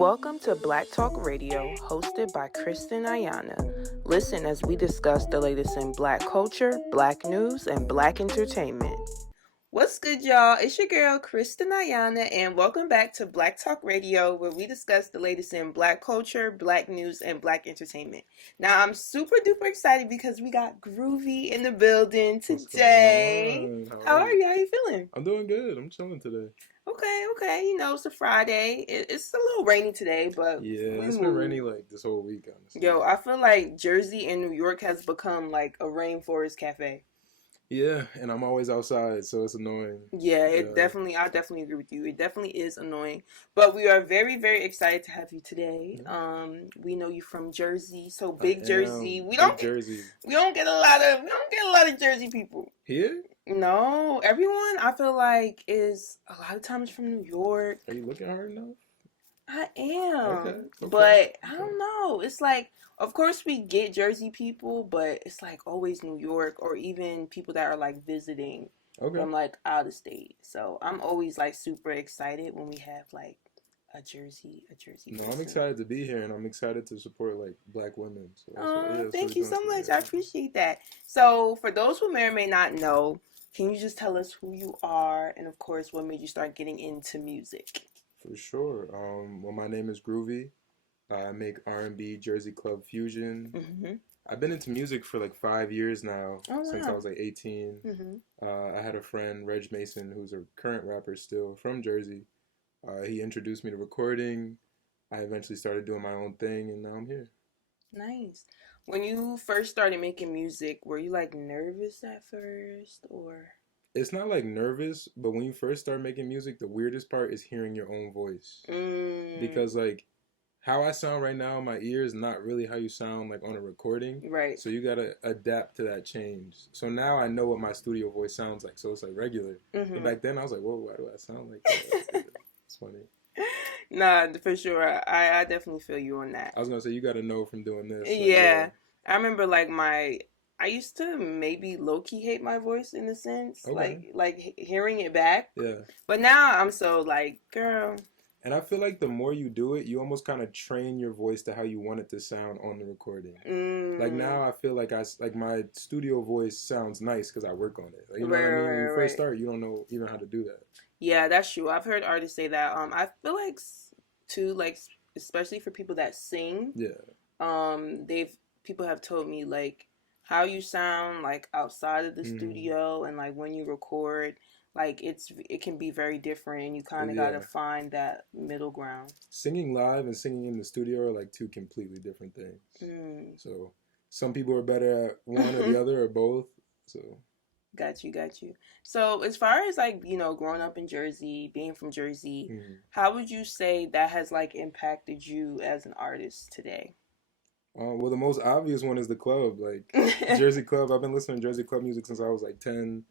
Welcome to Black Talk Radio, hosted by Kristen Ayana. Listen as we discuss the latest in Black culture, Black news, and Black entertainment. What's good, y'all? It's your girl, Kristen Ayana, and welcome back to Black Talk Radio, where we discuss the latest in Black culture, Black news, and Black entertainment. Now, I'm super duper excited because we got Groovy in the building today. How are you? How you feeling? I'm doing good. I'm chilling today. Okay. You know, it's a Friday. It's a little rainy today, but yeah, it's been rainy like this whole week, honestly. Yo, I feel like Jersey and New York has become like a rainforest cafe. Yeah, and I'm always outside, so it's annoying. Yeah, I definitely agree with you. It definitely is annoying. But we are very, very excited to have you today. We know you from Jersey, so big Jersey. We don't get a lot of Jersey people. Here? No, everyone I feel like is a lot of times from New York. Are you looking hard enough? I am. Okay. But I don't know. It's like, of course we get Jersey people, but it's like always New York or even people that are like visiting from like out of state. So I'm always like super excited when we have like a Jersey No, I'm excited to be here and I'm excited to support like Black women. So thank you so much. I appreciate that. So for those who may or may not know, can you just tell us who you are and of course what made you start getting into music? For sure. Well, my name is Groovy. I make R&B, Jersey Club fusion. Mm-hmm. I've been into music for like 5 years now, since I was like 18. Mm-hmm. I had a friend, Reg Mason, who's a current rapper still from Jersey. He introduced me to recording. I eventually started doing my own thing, and now I'm here. Nice. When you first started making music, were you like nervous at first, or? It's not like nervous, but when you first start making music, the weirdest part is hearing your own voice. Because like how I sound right now in my ears, not really how you sound like on a recording. Right. So you gotta adapt to that change. So now I know what my studio voice sounds like. So it's like regular. Mm-hmm. But back then I was like, whoa, why do I sound like that? It's funny. Nah, for sure. I definitely feel you on that. I was gonna say you gotta know from doing this. Yeah. I remember like I used to maybe low-key hate my voice in a sense. Like hearing it back. Yeah. But now I'm so like, girl. And I feel like the more you do it, you almost kind of train your voice to how you want it to sound on the recording. Like now I feel like my studio voice sounds nice because I work on it. Like, you know what I mean? When you first start, you don't know even how to do that. Yeah, that's true. I've heard artists say that. I feel like too, like especially for people that sing. Yeah. People have told me like how you sound like outside of the studio and like when you record, like it can be very different and you kind of gotta find that middle ground. Singing live and singing in the studio are like two completely different things. So some people are better at one or the other or both. So got you. So as far as like, you know, growing up in Jersey, being from Jersey, how would you say that has like impacted you as an artist today? Well, the most obvious one is the club, like Jersey Club. I've been listening to Jersey Club music since I was like 10,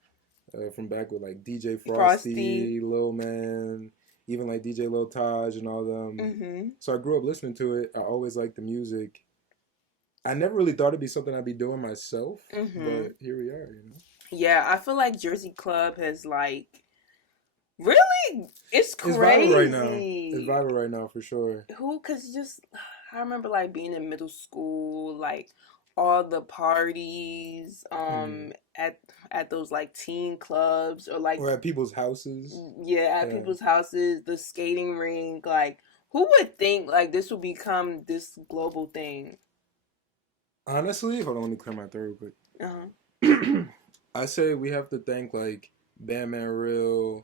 from back with like DJ Frosty, Lil Man, even like DJ Lil Taj and all them. So I grew up listening to it. I always liked the music. I never really thought it'd be something I'd be doing myself, but here we are, you know? Yeah, I feel like Jersey Club has like, really? It's crazy. It's viral right now for sure. Cause just, I remember like being in middle school, like all the parties, at those like teen clubs or at people's houses. Yeah, at people's houses, the skating rink. Like, who would think like this would become this global thing? Honestly, hold on, let me clear my throat real quick. I say we have to thank like Bam Real,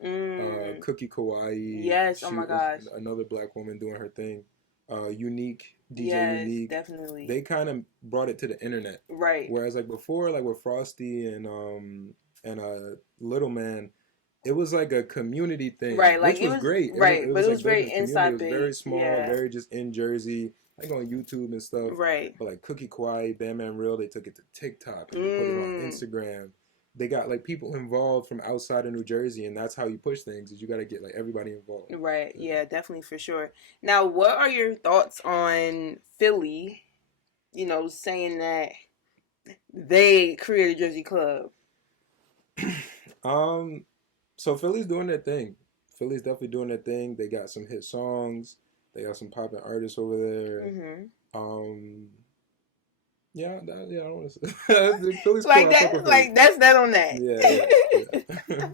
Cookie Kawaii. Yes, oh my gosh. Another Black woman doing her thing. Unique, DJ Unique. Definitely. They kind of brought it to the internet. Right. Whereas like before, like with Frosty and Little Man, it was like a community thing. Right, like which was great. Right, but it was like very inside. It was very small, very just in Jersey. Like on YouTube and stuff. Right. But like Cookie Kawaii, Bam Real, they took it to TikTok and they put it on Instagram. They got like people involved from outside of New Jersey, and that's how you push things. Is you got to get like everybody involved. Right. Yeah, definitely for sure. Now, what are your thoughts on Philly? You know, saying that they created Jersey Club. So Philly's doing their thing. Philly's definitely doing their thing. They got some hit songs. They got some popping artists over there. Yeah, I don't want to say. Philly's like cool. that, like that's that on that. Yeah.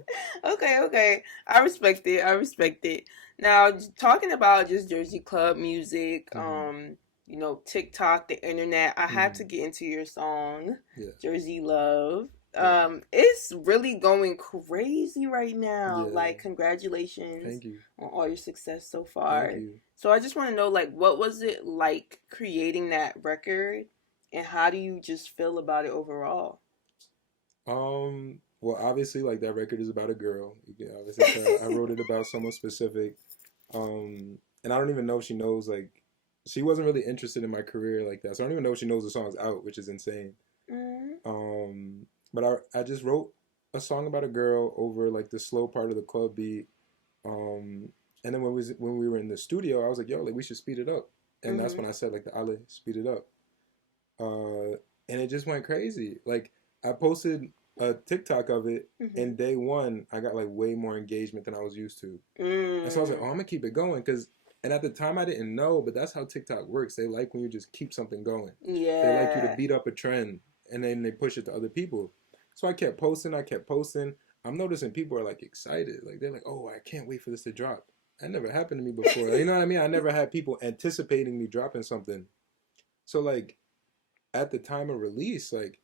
Okay. I respect it. Now, talking about just Jersey club music, you know, TikTok, the internet, I had to get into your song, Jersey Luv. It's really going crazy right now. Like, congratulations Thank you on all your success so far. Thank you. So I just want to know, like, what was it like creating that record, and how do you just feel about it overall? Well, obviously, like, that record is about a girl. You can obviously tell I wrote it about someone specific. And I don't even know if she knows, like, she wasn't really interested in my career like that. So I don't even know if she knows the song's out, which is insane. But I just wrote a song about a girl over, like, the slow part of the club beat. And then when we were in the studio, I was like, yo, like, we should speed it up. And that's when I said, like, the Ale, speed it up. And it just went crazy. Like, I posted a TikTok of it, and day one, I got, like, way more engagement than I was used to. And so I was like, oh, I'm gonna keep it going, and at the time I didn't know, but that's how TikTok works. They like when you just keep something going. Yeah. They like you to beat up a trend, and then they push it to other people. So I kept posting. I'm noticing people are, like, excited. Like, they're like, oh, I can't wait for this to drop. That never happened to me before. You know what I mean? I never had people anticipating me dropping something. So, like, at the time of release, like,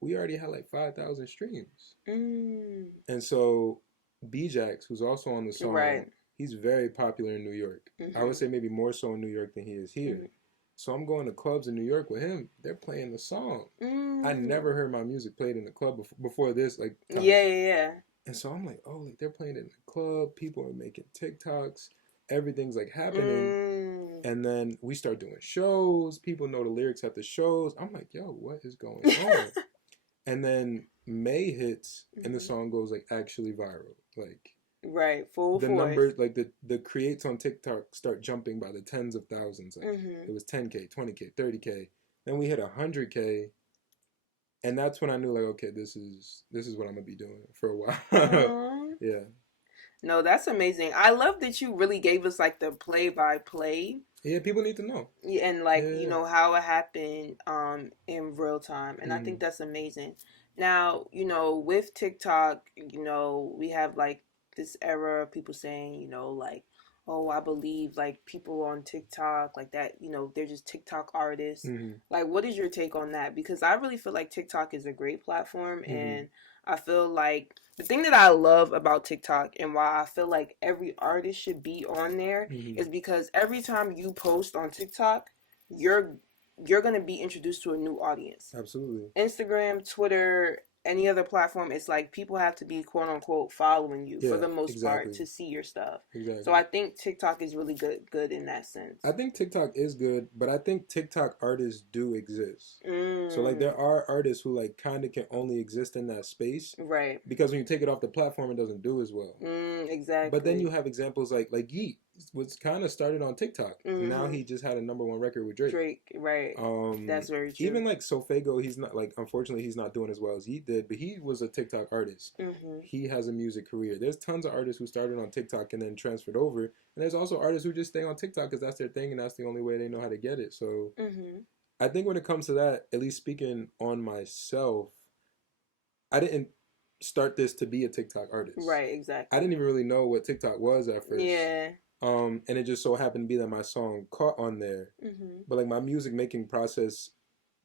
we already had like 5,000 streams. And so B-Jax, who's also on the song, he's very popular in New York. I would say maybe more so in New York than he is here. So I'm going to clubs in New York with him. They're playing the song. I never heard my music played in the club before this, like, time. Yeah. And so I'm like, oh, like, they're playing it in the club. People are making TikToks. Everything's, like, happening. And then we start doing shows. People know the lyrics at the shows. I'm like, yo, what is going on? And then May hits, and the song goes, like, actually viral. Like, full the force. numbers, like, the creates on TikTok start jumping by the tens of thousands. Like, it was 10K, 20K, 30K. Then we hit 100K. And that's when I knew, like, okay, this is what I'm gonna be doing for a while. Yeah. No, that's amazing. I love that you really gave us, like, the play-by-play. Yeah, people need to know. Yeah, and, like, you know, how it happened in real time. And I think that's amazing. Now, you know, with TikTok, you know, we have, like, this era of people saying, you know, like, oh, I believe, like, people on TikTok, like that, you know, they're just TikTok artists. Like, what is your take on that? Because I really feel like TikTok is a great platform, and I feel like the thing that I love about TikTok and why I feel like every artist should be on there is because every time you post on TikTok, you're going to be introduced to a new audience. Absolutely. Instagram, Twitter, any other platform, it's like people have to be quote unquote following you for the most part to see your stuff. So I think TikTok is really good in that sense. I think TikTok is good, but I think TikTok artists do exist. So, like, there are artists who, like, kind of can only exist in that space, right? Because when you take it off the platform, it doesn't do as well. Exactly. But then you have examples like Yeet, was kind of started on TikTok. Now he just had a #1 record with Drake. Right. That's very true. Even like Sofego, he's not, like, unfortunately he's not doing as well as Yeet did, but he was a TikTok artist. He has a music career. There's tons of artists who started on TikTok and then transferred over, and there's also artists who just stay on TikTok because that's their thing and that's the only way they know how to get it. So I think when it comes to that, at least speaking on myself, I didn't start this to be a TikTok artist. Right, exactly. I didn't even really know what TikTok was at first. Yeah. And it just so happened to be that my song caught on there. But, like, my music making process,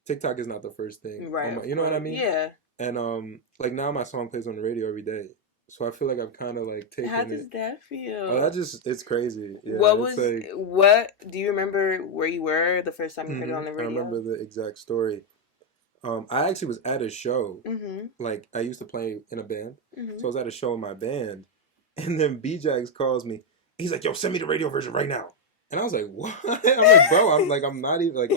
TikTok is not the first thing. Right. You know what I mean? Yeah. And like, now my song plays on the radio every day. So I feel like I've kind of, like, taken it. How does that feel? Oh, it's crazy. Yeah, what do you remember where you were the first time you heard it on the radio? I remember the exact story. I actually was at a show. Like, I used to play in a band. So I was at a show in my band. And then B-Jax calls me. He's like, yo, send me the radio version right now. And I was like, what? I'm like, bro, I'm not even, like,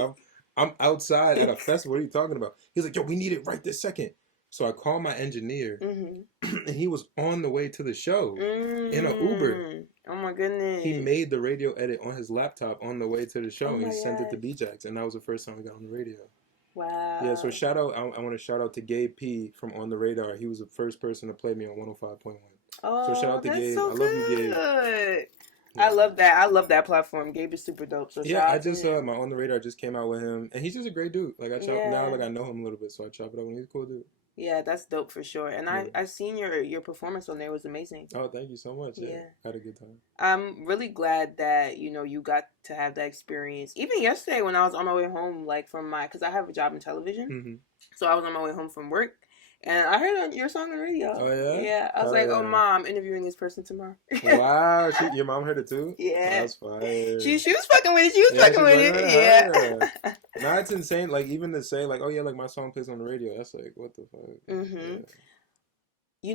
I'm outside at a festival. What are you talking about? He's like, yo, we need it right this second. So I called my engineer, and he was on the way to the show in an Uber. Oh, my goodness. He made the radio edit on his laptop on the way to the show, and he sent it to B-Jax. And that was the first time we got on the radio. Wow. Yeah, so shout out, I want to shout out to Gabe P from On the Radar. He was the first person to play me on 105.1. Oh, so shout out to that's Gabe. So I love you, Gabe. I love that. I love that platform. Gabe is super dope. So yeah, I just my On the Radar just came out with him, and he's just a great dude. Like I chop now, like I know him a little bit, so I chop it up, and he's a cool dude. Yeah, that's dope for sure. And I seen your performance on there. It was amazing. Oh, thank you so much. Yeah, I had a good time. I'm really glad that you got to have that experience. Even yesterday when I was on my way home, like from because I have a job in television, so I was on my way home from work. And I heard your song on the radio. Oh, yeah? Yeah. I was like, oh, Mom, I'm interviewing this person tomorrow. Wow. Your mom heard it too? Yeah. That's fire. She was fucking with it. She was fucking with it. Yeah. Nah, it's insane. Like, even to say, like, oh, yeah, like, my song plays on the radio. That's like, what the fuck? Yeah.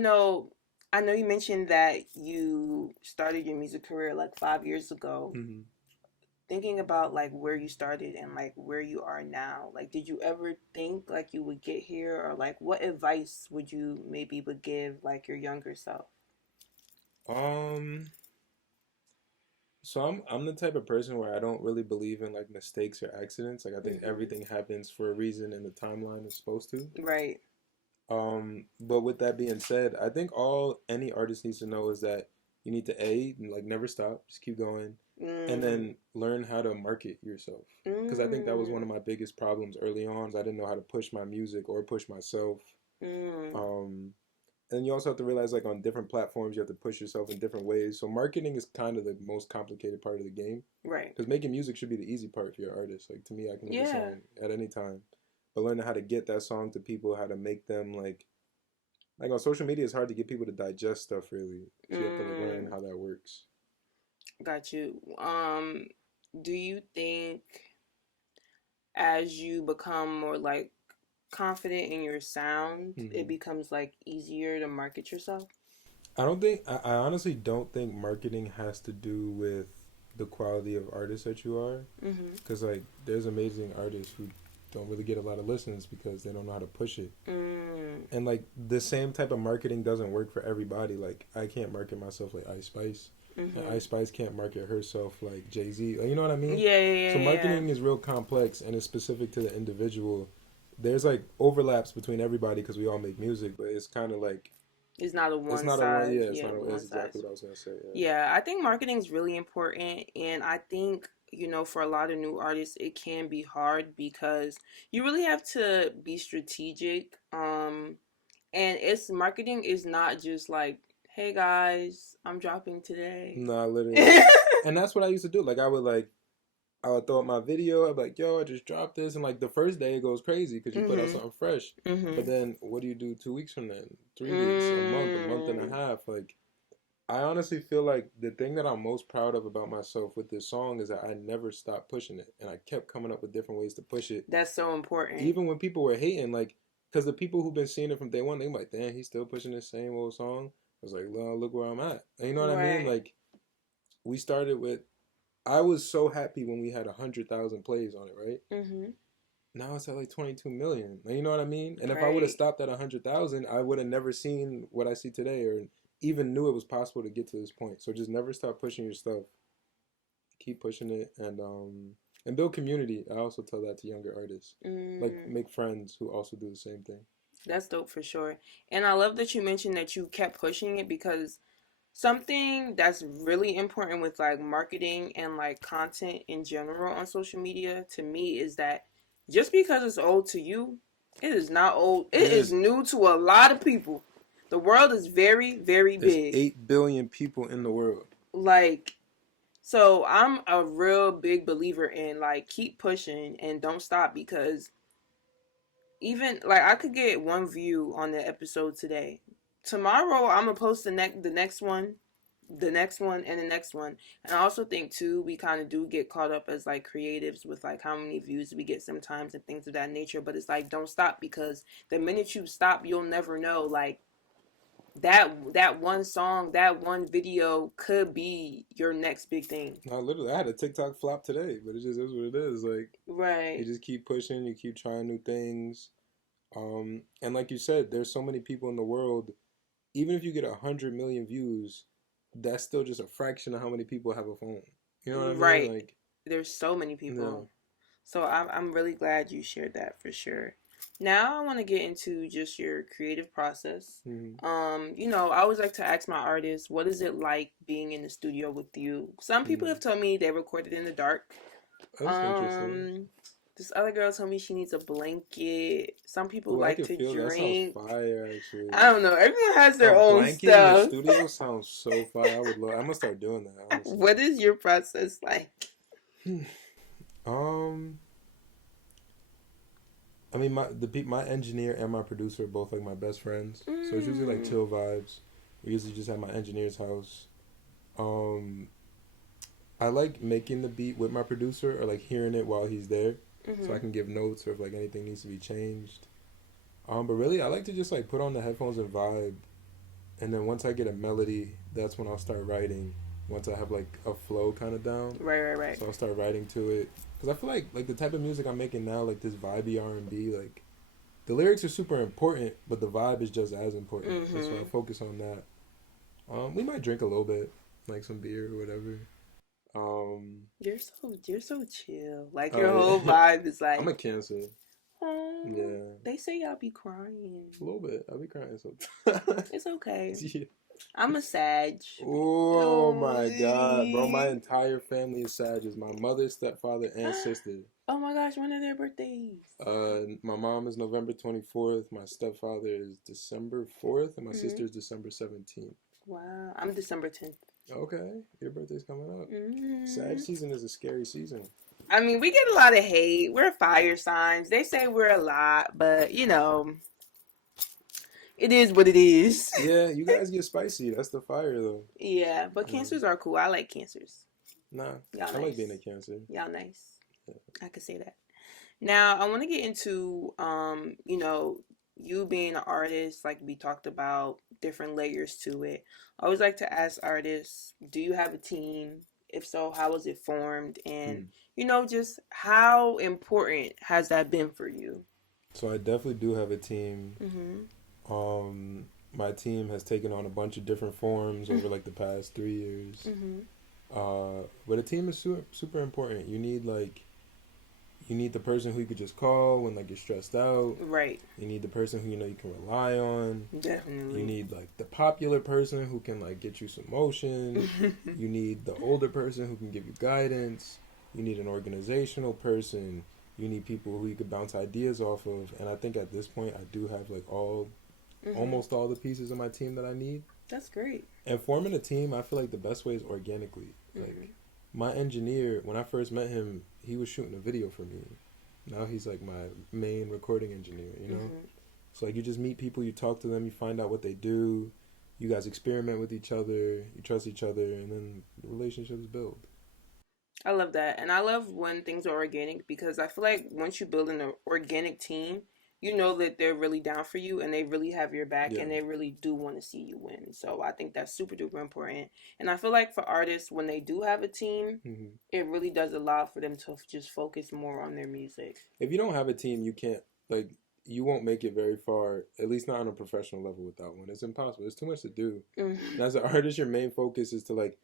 I know you mentioned that you started your music career, like, 5 years ago. Thinking about like where you started and like where you are now, like did you ever think like you would get here, or like what advice would you maybe would give like your younger self? So I'm the type of person where I don't really believe in like mistakes or accidents. Like I think everything happens for a reason and the timeline is supposed to. Right. But with that being said, I think all any artist needs to know is that you need to like never stop, just keep going. And then learn how to market yourself, because I think that was one of my biggest problems early on. I didn't know how to push my music or push myself. And you also have to realize, like, on different platforms you have to push yourself in different ways. So marketing is kind of the most complicated part of the game, right? Because making music should be the easy part for your artist. Like, to me, I can make a song at any time, but learning how to get that song to people, how to make them like on social media, it's hard to get people to digest stuff really. So you have to like learn how that works. Got you. Do you think as you become more like confident in your sound, it becomes like easier to market yourself? I honestly don't think marketing has to do with the quality of artist that you are. Because like there's amazing artists who don't really get a lot of listens because they don't know how to push it. And like the same type of marketing doesn't work for everybody. Like I can't market myself like Ice Spice. And Ice Spice can't market herself like Jay-Z. You know what I mean? Yeah. So marketing is real complex and it's specific to the individual. There's like overlaps between everybody because we all make music, but it's kind of like it's not a one. It's not size. a one. Yeah, it's not a one. That's exactly what I was gonna say. Yeah, I think marketing is really important, and I think for a lot of new artists, it can be hard because you really have to be strategic. And marketing is not just like, hey guys, I'm dropping today. Nah, literally. And that's what I used to do. Like I would throw up my video. I'd be like, yo, I just dropped this. And like the first day it goes crazy because you put out something fresh. But then what do you do 2 weeks from then? 3 weeks, a month and a half? Like I honestly feel like the thing that I'm most proud of about myself with this song is that I never stopped pushing it. And I kept coming up with different ways to push it. That's so important. Even when people were hating, like, because the people who've been seeing it from day one, they're like, damn, he's still pushing the same old song. I was like, well, look where I'm at. And you know what I mean? Like, we started with, I was so happy when we had 100,000 plays on it, right? Now it's at like 22 million. Like, you know what I mean? And if I would have stopped at 100,000, I would have never seen what I see today, or even knew it was possible to get to this point. So just never stop pushing your stuff. Keep pushing it and build community. I also tell that to younger artists. Like, make friends who also do the same thing. That's dope for sure. And I love that you mentioned that you kept pushing it, because something that's really important with like marketing and like content in general on social media to me is that just because it's old to you, it is not old. It is new to a lot of people. The world is very, very big. There's 8 billion people in the world. Like, so I'm a real big believer in like keep pushing and don't stop, because even like I could get 1 view on the episode today. Tomorrow I'm gonna post the next one, and the next one. And I also think too, we kind of do get caught up as like creatives with like how many views we get sometimes and things of that nature. But it's like, don't stop, because the minute you stop, you'll never know. Like that one song, that one video could be your next big thing. No, literally, I had a TikTok flop today, but it just is what it is. Like, you just keep pushing, you keep trying new things. And like you said, there's so many people in the world. Even if you get 100 million views, that's still just a fraction of how many people have a phone. You know what I mean? Right. Like, there's so many people. Yeah. So I'm really glad you shared that for sure. Now I want to get into just your creative process. Mm-hmm. You know, I always like to ask my artists, what is it like being in the studio with you? Some people have told me they recorded in the dark. That's interesting. This other girl told me she needs a blanket. Some people Oh, I like can to feel that. Sounds drink. fire, actually. I don't know. Everyone has A their own blanket in the stuff. studio sounds so fire. I would love. I'm gonna start doing that. Honestly. What is your process like? um, I mean, my engineer and my producer are both like my best friends, so it's usually like chill vibes. We usually just have my engineer's house. Um, I like making the beat with my producer or like hearing it while he's there, so I can give notes or if like anything needs to be changed. But really, I like to just like put on the headphones and vibe, and then once I get a melody, that's when I'll start writing. Once I have like a flow kind of down, Right. so I'll start writing to it. Cause I feel like the type of music I'm making now, like this vibey R&B, like the lyrics are super important, but the vibe is just as important. So I focus on that. We might drink a little bit, like some beer or whatever. You're so chill. Like your whole vibe is like I'm a Cancer. Yeah. They say y'all be crying. A little bit. I'll be crying sometimes. It's okay. Yeah. I'm a Sag. Oh my god, bro! My entire family is Sagittarius. My mother, stepfather, and sister. Oh my gosh, when are their birthdays? My mom is November 24th. My stepfather is December 4th, and my sister is December 17th. Wow, I'm December 10th. Okay, your birthday's coming up. Sag season is a scary season. I mean, we get a lot of hate. We're fire signs. They say we're a lot, but you know, it is what it is. Yeah, you guys get spicy. That's the fire, though. Yeah, but Cancers are cool. I like Cancers. Nah, y'all I nice. like being a Cancer. Y'all nice. Yeah. I could say that. Now, I want to get into, you know, you being an artist, like we talked about, different layers to it. I always like to ask artists, do you have a team? If so, how was it formed? And, you know, just how important has that been for you? So I definitely do have a team. My team has taken on a bunch of different forms over like the past 3 years. But a team is super important. You need the person who you could just call when like you're stressed out. Right. You need the person who you know you can rely on. Definitely. You need like the popular person who can like get you some motion. You need the older person who can give you guidance. You need an organizational person. You need people who you could bounce ideas off of. And I think at this point I do have like almost all the pieces of my team that I need. That's great. And forming a team, I feel like the best way is organically. Like my engineer, when I first met him, he was shooting a video for me. Now he's like my main recording engineer, you know? So like you just meet people, you talk to them, you find out what they do, you guys experiment with each other, you trust each other, and then the relationships build. I love that. And I love when things are organic because I feel like once you build an organic team, you know that they're really down for you and they really have your back and they really do want to see you win. So I think that's super duper important. And I feel like for artists, when they do have a team, it really does allow for them to just focus more on their music. If you don't have a team, you can't, like, you won't make it very far, at least not on a professional level without one. It's impossible. There's too much to do. And as an artist, your main focus is to, like,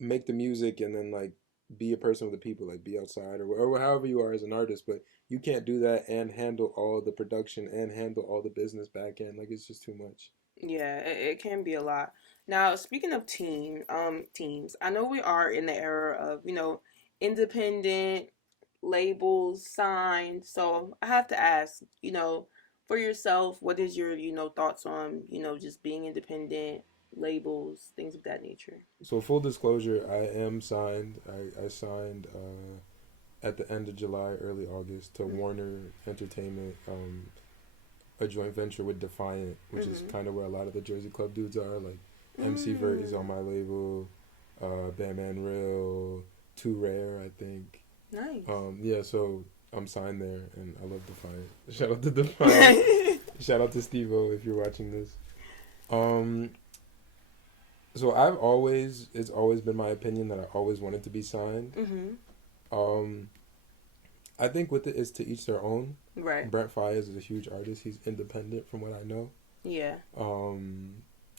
make the music and then, like, be a person with the people, like be outside or however you are as an artist, but you can't do that and handle all the production and handle all the business back end. Like it's just too much. Yeah, it can be a lot. Now, speaking of teams, I know we are in the era of, you know, independent labels signed. So I have to ask, you know, for yourself, what is your, you know, thoughts on, you know, just being independent, labels, things of that nature? So full disclosure, I am signed. I signed at the end of July, early August to Warner Entertainment, a joint venture with Defiant, which is kind of where a lot of the Jersey Club dudes are. Like MC Vert is on my label, Bam Real, Too Rare, I think. Nice. Yeah, so I'm signed there, and I love Defiant. Shout out to Defiant. Shout out to Steve-O if you're watching this. So it's always been my opinion that I always wanted to be signed. I think with it is to each their own. Right. Brent Faiyaz is a huge artist. He's independent from what I know. Yeah.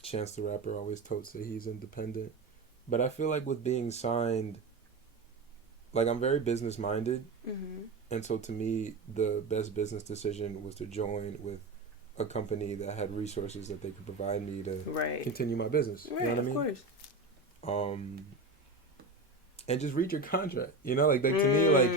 Chance the Rapper always totes that he's independent. But I feel like with being signed, like I'm very business minded, Mm-hmm. and so to me, the best business decision was to join with a company that had resources that they could provide me to continue my business. Right, you know what I of mean? course. And just read your contract. Like to me, like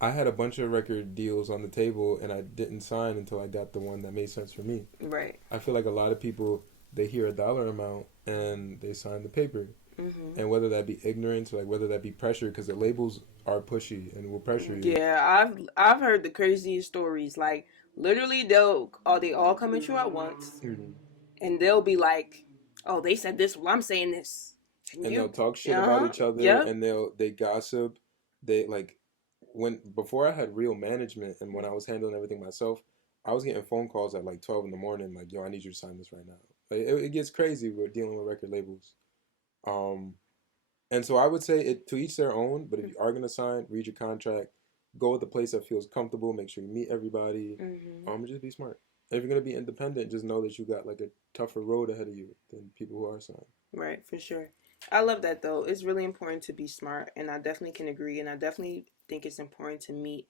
I had a bunch of record deals on the table, and I didn't sign until I got the one that made sense for me. Right. I feel like a lot of people, they hear a dollar amount and they sign the paper. Mm-hmm. And whether that be ignorance or like whether that be pressure, because the labels are pushy and will pressure you. Yeah, I've heard the craziest stories. Like literally, they all come at you at once, and they'll be like, "Oh, they said this. Well, I'm saying this." And they'll talk shit about each other, Yep. and they gossip. They like before I had real management and when I was handling everything myself, I was getting phone calls at like 12 in the morning, like, "Yo, I need you to sign this right now." Like, it gets crazy. We're dealing with record labels. And so I would say it to each their own, but if you are gonna sign, read your contract, go with a place that feels comfortable, make sure you meet everybody. Just be smart. If you're gonna be independent, just know that you got like a tougher road ahead of you than people who are signed. Right, for sure. I love that though. It's really important to be smart, and I definitely can agree, and I definitely think it's important to meet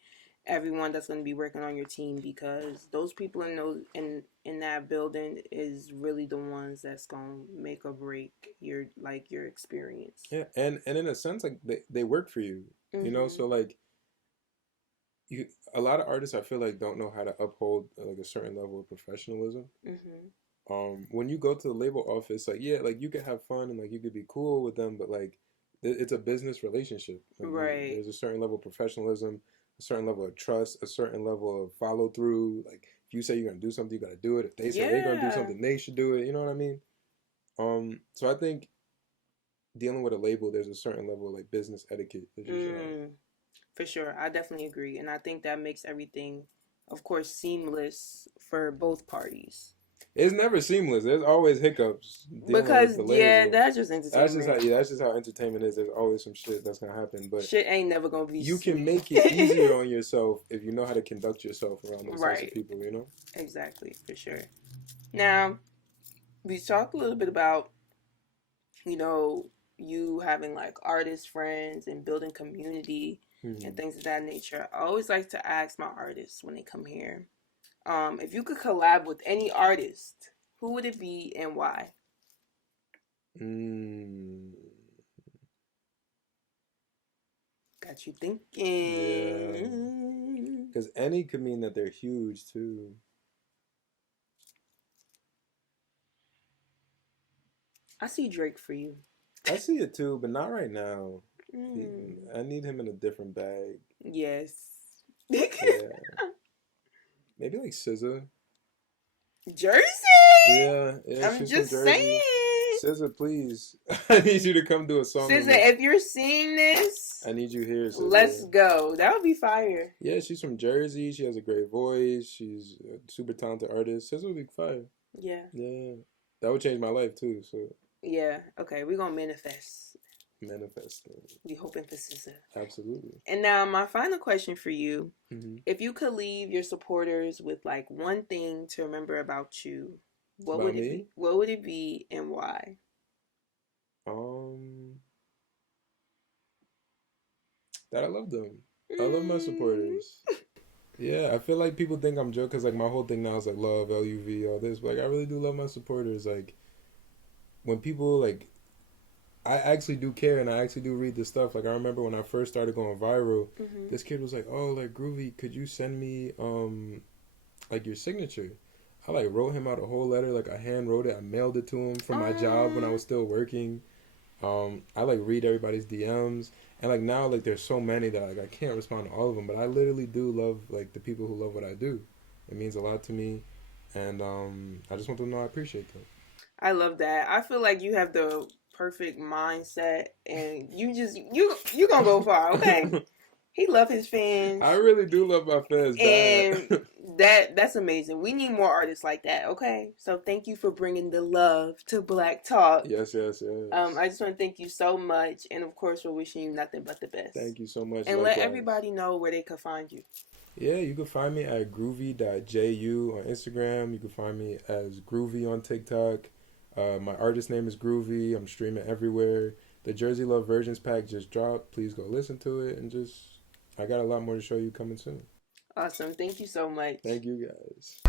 everyone that's going to be working on your team, because those people in that building is really the ones that's going to make or break your experience. Yeah, and in a sense, like they work for you, so like a lot of artists, I feel like, don't know how to uphold like a certain level of professionalism. When you go to the label office, like, yeah, like you could have fun and like you could be cool with them, but like it's a business relationship. Like, right. There's a certain level of professionalism, a certain level of trust, a certain level of follow through. Like if you say you're gonna do something, you gotta do it. If they say they're gonna do something, they should do it. You know what I mean? So I think dealing with a label, there's a certain level of like business etiquette that you should have. For sure, I definitely agree, and I think that makes everything, of course, seamless for both parties. It's never seamless. There's always hiccups. Because that's just entertainment. That's just how entertainment is. There's always some shit that's gonna happen, but shit ain't never gonna be. You can make it easier on yourself if you know how to conduct yourself around those types of people. Exactly, for sure. Now, we talked a little bit about, you having like artist friends and building community and things of that nature. I always like to ask my artists when they come here, if you could collab with any artist, who would it be and why? Got you thinking. Yeah. Because any could mean that they're huge too. I see Drake for you. I see it too, but not right now. I need him in a different bag. Yes. Yeah. Maybe like SZA. Jersey? Yeah, I'm just saying. SZA, please. I need you to come do a song. SZA, if you're seeing this, I need you here, SZA. Let's go. That would be fire. Yeah, she's from Jersey. She has a great voice. She's a super talented artist. SZA would be fire. Yeah. Yeah. That would change my life too, so. Yeah, okay. We're going to manifest. We hoping for SZA. Absolutely. And now my final question for you. If you could leave your supporters with like one thing to remember about you, what would it be? What would it be and why? That I love them. I love my supporters. Yeah, I feel like people think I'm joking because like my whole thing now is like love, LUV, all this. But like I really do love my supporters. Like when people like, I actually do care and I actually do read the stuff. Like I remember when I first started going viral, this kid was like, "Oh, like Groovy, could you send me like your signature?" I like wrote him out a whole letter. Like I hand wrote it. I mailed it to him from my job when I was still working. I like read everybody's DMs, and like now like there's so many that like I can't respond to all of them, but I literally do love like the people who love what I do. It means a lot to me, and I just want them to know I appreciate them. I love that. I feel like you have the perfect mindset, and you gonna go far. Okay. He love his fans. I really do love my fans. And that's amazing. We need more artists like that, okay? So thank you for bringing the love to Black Talk. Yes. I just want to thank you so much. And of course, we're wishing you nothing but the best. Thank you so much. And let everybody know where they can find you. Yeah, you can find me at groovy.ju on Instagram. You can find me as Groovy on TikTok. My artist name is Groovy. I'm streaming everywhere. The Jersey Luv Versions pack just dropped. Please go listen to it, and just I got a lot more to show you coming soon. Awesome. Thank you so much. Thank you guys.